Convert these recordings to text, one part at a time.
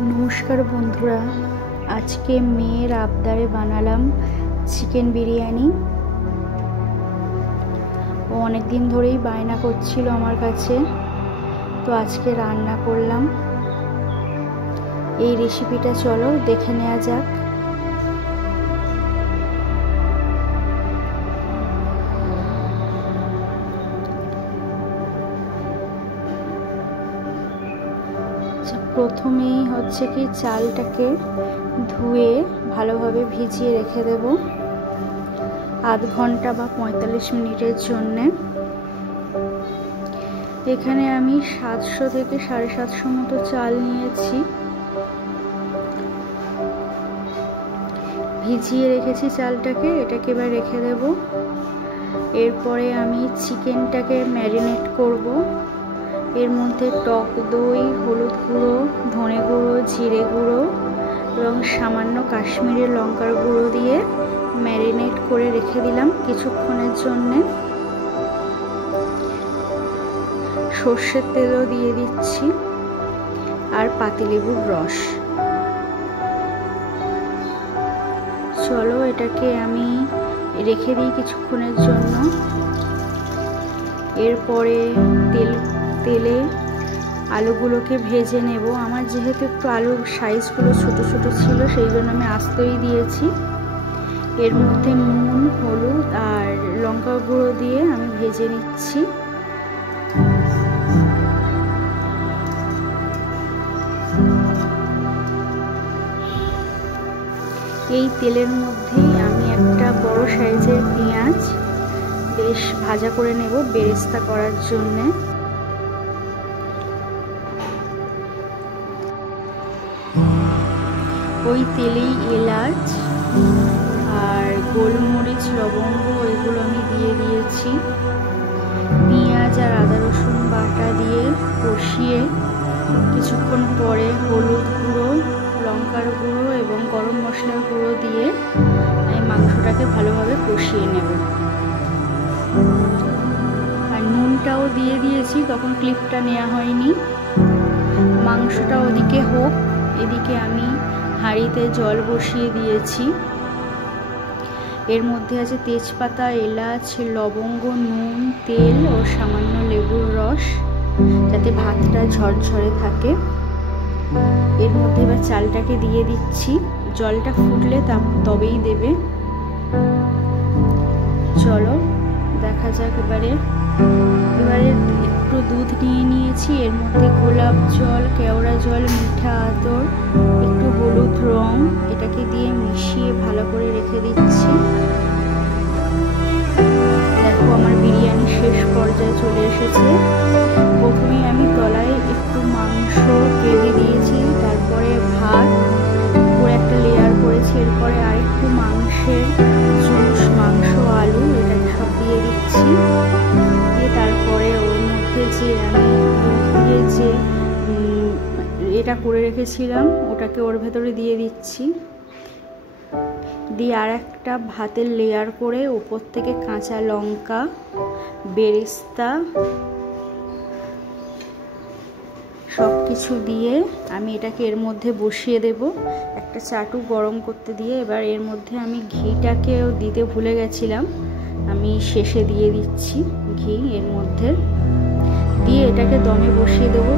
नमस्कार बंधुरा आज के मेयर आबदारे बानालाम चिकेन बिरियानी। ओ अनेक दिन धरेई बायना करछिलो आमार काछे, तो आज के रान्ना करलाम। এই রেসিপিটা চলো দেখে নেওয়া যাক। প্রথমেই হচ্ছে কি চালটাকে ধুয়ে ভালোভাবে ভিজিয়ে রেখে দেব আধ ঘন্টা বা 45 মিনিটের জন্য। এখানে আমি 700 থেকে 750 মতো চাল নিয়েছি, ভিজিয়ে রেখেছি চালটাকে। এটাকে এবার রেখে দেব। এরপরে আমি চিকেনটাকে ম্যারিনেট করব। এর মধ্যে টক দই, হলুদ গুঁড়ো, ধনে গুঁড়ো, জিরে গুঁড়ো এবং সামান্য কাশ্মীরি লঙ্কার গুঁড়ো দিয়ে ম্যারিনেট করে রেখে দিলাম কিছুক্ষণের জন্য। সর্ষের তেলও দিয়ে দিচ্ছি আর পাতিলেবুর রস। চলো এটাকে আমি রেখে দিই কিছুক্ষণের জন্য। এরপরে তেলে আলুগুলোকে ভেজে নেব। আমার যেহেতু একটু আলুর সাইজগুলো ছোট ছোট ছিল, সেই জন্য আমি আস্তেই দিয়েছি। এর মধ্যে নুন, হলুদ আর লঙ্কা গুঁড়ো দিয়ে আমি ভেজে নিচ্ছি। এই তেলের মধ্যেই আমি একটা বড় সাইজের পেঁয়াজ বেশ ভাজা করে নেব বেরেস্তা করার জন্য। ওই তেলেই এলাচ আর গোলমরিচ, লবঙ্গ এগুলো আমি দিয়ে দিয়েছি। পেঁয়াজ আর আদা রসুন বাটা দিয়ে কষিয়ে কিছুক্ষণ পরে হলুদ গুঁড়ো, লঙ্কার গুঁড়ো এবং গরম মশলার গুঁড়ো দিয়ে আমি মাংসটাকে ভালোভাবে কষিয়ে নেব। আর নুনটাও দিয়ে দিয়েছি, তখন ক্লিপটা নেওয়া হয়নি। মাংসটা ওদিকে হোক, এদিকে আমি হাঁড়িতে জল বসিয়ে দিয়েছি। এর মধ্যে আছে তেজপাতা, এলাচ, লবঙ্গ, নুন, তেল ও সামান্য লেবুর রস, যাতে ভাতটা ঝরঝরে থাকে। এর মধ্যে এবার চালটাকে দিয়ে দিচ্ছি। জলটা ফুটলে তবেই দেবে। চলো দেখা যাক। এবারে একটু দুধ নিয়ে নিয়েছি। এর মধ্যে গোলাপ জল, কেওড়া জল, মিঠা আতর, একটু হলুদ রং, এটাকে দিয়ে মিশিয়ে ভালো করে রেখে দিচ্ছি। দেখো আমার বিরিয়ানি শেষ পর্যায়ে চলে এসেছে। প্রথমেই আমি তলায় একটু মাংস কেটে দিয়েছি, তারপরে ভাত উপরে একটা লেয়ার করেছি, এরপরে আরেকটু মাংসের জুস, মাংস, আলু এটাকে সব দিয়ে দিচ্ছি। দিয়ে তারপরে ওর মধ্যে যে আমি দুধ দিয়ে যে এটা করে রেখেছিলাম ওটাকে ওর ভেতরে দিয়ে দিচ্ছি। দিয়ে আর একটা ভাতের লেয়ার করে উপর থেকে কাঁচা লঙ্কা, বেরেস্তা সব কিছু দিয়ে আমি এটাকে এর মধ্যে বসিয়ে দেব। একটা চাটু গরম করতে দিয়ে এবার এর মধ্যে আমি ঘিটাকেও দিতে ভুলে গেছিলাম, আমি শেষে দিয়ে দিচ্ছি ঘি এর মধ্যে। দিয়ে এটাকে দমে বসিয়ে দেব।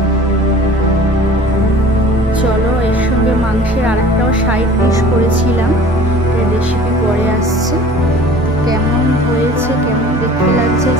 চলো এর সঙ্গে মাংসের আরেকটাও সাইড ডিশ করেছিলাম, এর রেসিপি পরে আসছে। কেমন হয়েছে, কেমন দেখতে লাগছে